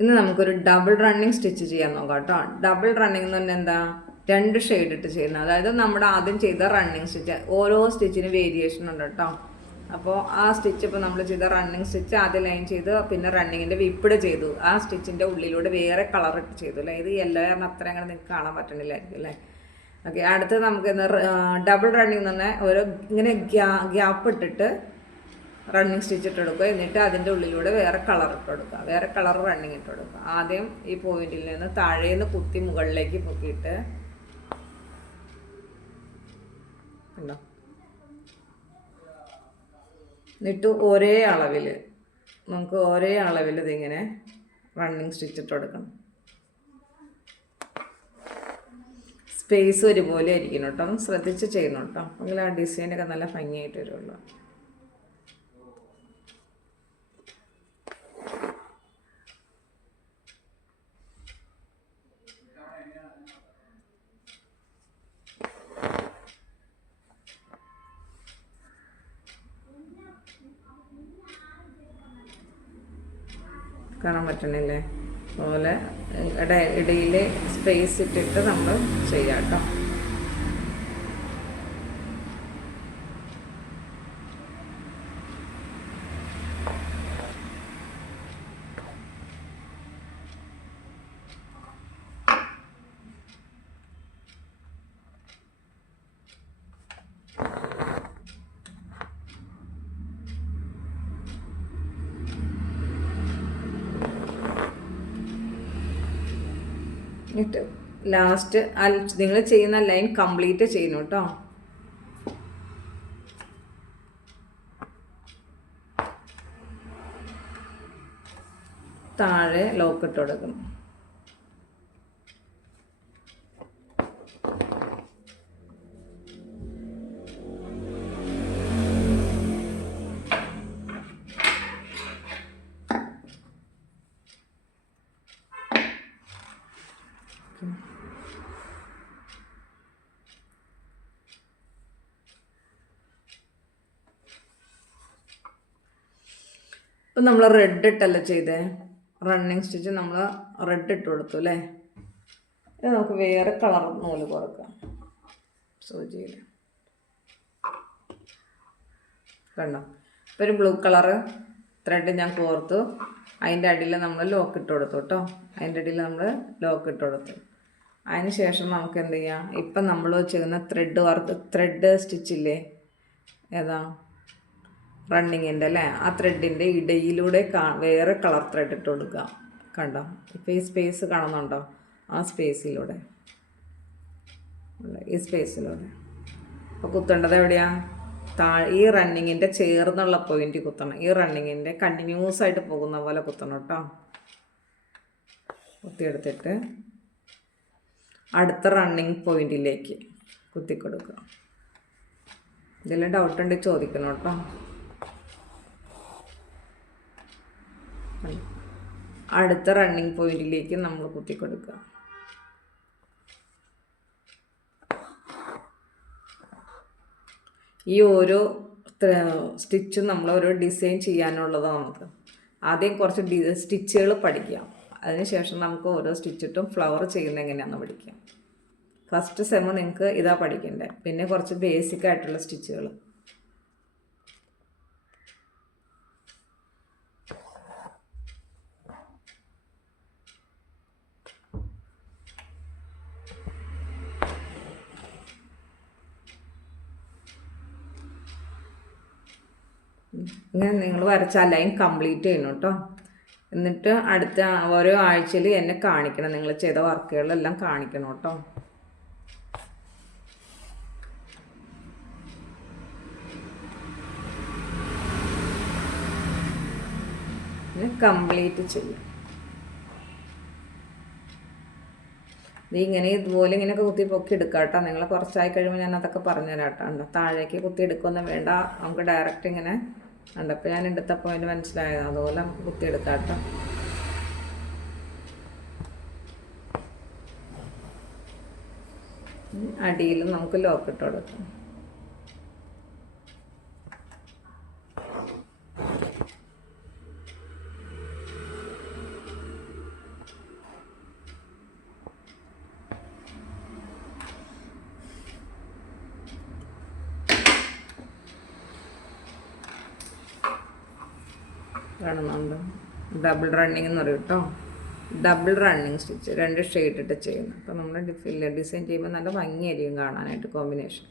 ഇന്ന് നമുക്കൊരു double running stitch ചെയ്യാൻ നോക്കാം കേട്ടോ. ഡബിൾ റണ്ണിങ് എന്ന് പറഞ്ഞാൽ എന്താ, രണ്ട് ഷെയ്ഡ് ഇട്ട് ചെയ്യുന്നത്. അതായത് നമ്മുടെ ആദ്യം ചെയ്ത റണ്ണിങ് സ്റ്റിച്ച്, ഓരോ സ്റ്റിച്ചിന് വേരിയേഷൻ ഉണ്ട് കേട്ടോ. അപ്പോൾ ആ സ്റ്റിച്ച് ഇപ്പോൾ നമ്മൾ ചെയ്ത റണ്ണിങ് സ്റ്റിച്ച് ആദ്യം ലൈൻ ചെയ്ത് പിന്നെ റണ്ണിങ്ങിൻ്റെ വിപ്പിഡ് ചെയ്തു. ആ സ്റ്റിച്ചിൻ്റെ ഉള്ളിലൂടെ വേറെ കളർ ഇട്ട് ചെയ്തു അല്ലേ. ഇത് യെല്ലോ കാരണം അത്ര അങ്ങനെ നിങ്ങൾക്ക് കാണാൻ പറ്റണില്ലായിരിക്കും അല്ലേ. ഓക്കെ, അടുത്തത് നമുക്ക് ഡബിൾ റണ്ണിങ് എന്ന് പറഞ്ഞാൽ ഓരോ ഇങ്ങനെ ഗ്യാപ്പ് ഇട്ടിട്ട് റണ്ണിങ് സ്റ്റിച്ച് ഇട്ട് കൊടുക്കുക. എന്നിട്ട് അതിൻ്റെ ഉള്ളിലൂടെ വേറെ കളർ ഇട്ട് കൊടുക്കുക, വേറെ കളർ റണ്ണിങ് ഇട്ട് കൊടുക്കുക. ആദ്യം ഈ പോയിന്റിൽ നിന്ന് താഴേന്ന് കുത്തി മുകളിലേക്ക് പൊക്കിയിട്ട് ഉണ്ടോ, എന്നിട്ട് ഒരേ അളവിൽ നമുക്ക് ഒരേ അളവിൽ ഇതിങ്ങനെ റണ്ണിങ് സ്റ്റിച്ച് ഇട്ട് കൊടുക്കണം. സ്പേസ് ഒരുപോലെ ആയിരിക്കണം കേട്ടോ, ശ്രദ്ധിച്ച് ചെയ്യണം കേട്ടോ. അല്ലെങ്കിൽ ആ ഡിസൈനൊക്കെ നല്ല ഭംഗിയായിട്ട് വരുള്ളൂ. കാണാൻ പറ്റണില്ലേ, അതുപോലെ ഇടയിൽ സ്പേസ് ഇട്ടിട്ട് നമ്മൾ ചെയ്യാം കേട്ടോ. എന്നിട്ട് ലാസ്റ്റ് നിങ്ങൾ ചെയ്യുന്ന ലൈൻ കംപ്ലീറ്റ് ചെയ്യണം കേട്ടോ. താഴെ ലോക്ക് ഇട്ട് കൊടുക്കണം. ഇപ്പം നമ്മൾ റെഡ് ഇട്ടല്ലേ ചെയ്തേ, റണ്ണിങ് സ്റ്റിച്ച് നമ്മൾ റെഡ് ഇട്ട് കൊടുത്തു അല്ലേ. ഇത് നമുക്ക് വേറെ കളർ നൂല് കൊടുക്കാം സൂചിയിൽ. കണ്ടോ, ഇപ്പോൾ ഒരു ബ്ലൂ കളറ് ത്രെഡ് ഞാൻ കോർത്തു, അതിൻ്റെ അടിയിൽ നമ്മൾ ലോക്ക് ഇട്ട് കൊടുത്തു കേട്ടോ. അതിൻ്റെ അടിയിൽ നമ്മൾ ലോക്ക് ഇട്ട് കൊടുത്തു. അതിന് ശേഷം നമുക്ക് എന്ത് ചെയ്യാം, ഇപ്പം നമ്മൾ ചെയ്യുന്ന ത്രെഡ് സ്റ്റിച്ചില്ലേ, ഏതാ റണ്ണിങ്ങിൻ്റെ അല്ലേ, ആ ത്രെഡിൻ്റെ ഇടയിലൂടെ വേറെ കളർ ത്രെഡ് ഇട്ട് കൊടുക്കുക. കണ്ടോ, ഇപ്പോൾ ഈ സ്പേസ് കാണുന്നുണ്ടോ, ആ സ്പേസിലൂടെ, ഈ സ്പേസിലൂടെ. അപ്പോൾ കുത്തേണ്ടത് എവിടെയാണ്, ഈ റണ്ണിങ്ങിൻ്റെ ചേർന്നുള്ള പോയിന്റ് കുത്തണം. ഈ റണ്ണിങ്ങിൻ്റെ കണ്ടിന്യൂസ് ആയിട്ട് പോകുന്ന പോലെ കുത്തണം കേട്ടോ. കുത്തിയെടുത്തിട്ട് അടുത്ത റണ്ണിങ് പോയിന്റിലേക്ക് കുത്തിക്കൊടുക്കുക. ഇതിൽ ഡൗട്ട് ഉണ്ട് ചോദിക്കണം കേട്ടോ. അടുത്ത റണ്ണിങ് പോയിന്റിലേക്ക് നമ്മൾ കുത്തിക്കൊടുക്കുക. ഈ ഓരോ സ്റ്റിച്ചും നമ്മൾ ഓരോ ഡിസൈൻ ചെയ്യാനുള്ളതാണ്. നമുക്ക് ആദ്യം കുറച്ച് സ്റ്റിച്ചുകൾ പഠിക്കാം, അതിനുശേഷം നമുക്ക് ഓരോ സ്റ്റിച്ചിട്ടും ഫ്ലവർ ചെയ്യുന്നത് എങ്ങനെയാണെന്ന് പഠിക്കാം. ഫസ്റ്റ് സെമ്മ് നിങ്ങൾക്ക് ഇതാ പഠിക്കണ്ടേ, പിന്നെ കുറച്ച് ബേസിക് ആയിട്ടുള്ള സ്റ്റിച്ചുകൾ. ഇങ്ങനെ നിങ്ങൾ വരച്ച ലൈൻ കംപ്ലീറ്റ് ചെയ്യണം കേട്ടോ. എന്നിട്ട് അടുത്ത ഓരോ ആഴ്ചയിൽ എന്നെ കാണിക്കണം, നിങ്ങൾ ചെയ്ത വർക്കുകളെല്ലാം കാണിക്കണം കേട്ടോ. പിന്നെ കംപ്ലീറ്റ് ചെയ്യും. ഇതുപോലെ ഇങ്ങനെയൊക്കെ കുത്തി പൊക്കി എടുക്കാം കേട്ടോ. നിങ്ങൾ കുറച്ചായി കഴിയുമ്പോൾ ഞാൻ അതൊക്കെ പറഞ്ഞുതരാം കേട്ടോ. താഴേക്ക് കുത്തി എടുക്കൊന്നും വേണ്ട, നമുക്ക് ഡയറക്റ്റ് ഇങ്ങനെ ഉണ്ട്. അപ്പോൾ ഞാൻ എടുത്തപ്പോൾ അതിന് മനസ്സിലായത്, അതുപോലെ നമുക്ക് കുത്തിയെടുക്കാം കേട്ടോ. അടിയിലും നമുക്ക് ലോക്ക് ഇട്ട് കൊടുക്കാം. കാണുന്നുണ്ട്. ഡബിൾ റണ്ണിങ് എന്ന് പറയും കേട്ടോ. ഡബിൾ റണ്ണിങ് സ്റ്റിച്ച് 2 ഷെയ്ഡ് ഇട്ട് ചെയ്യുന്നത്. അപ്പോൾ നമ്മൾ ഡിസൈൻ ചെയ്യുമ്പോൾ നല്ല ഭംഗിയായിരിക്കും കാണാനായിട്ട് കോമ്പിനേഷൻ.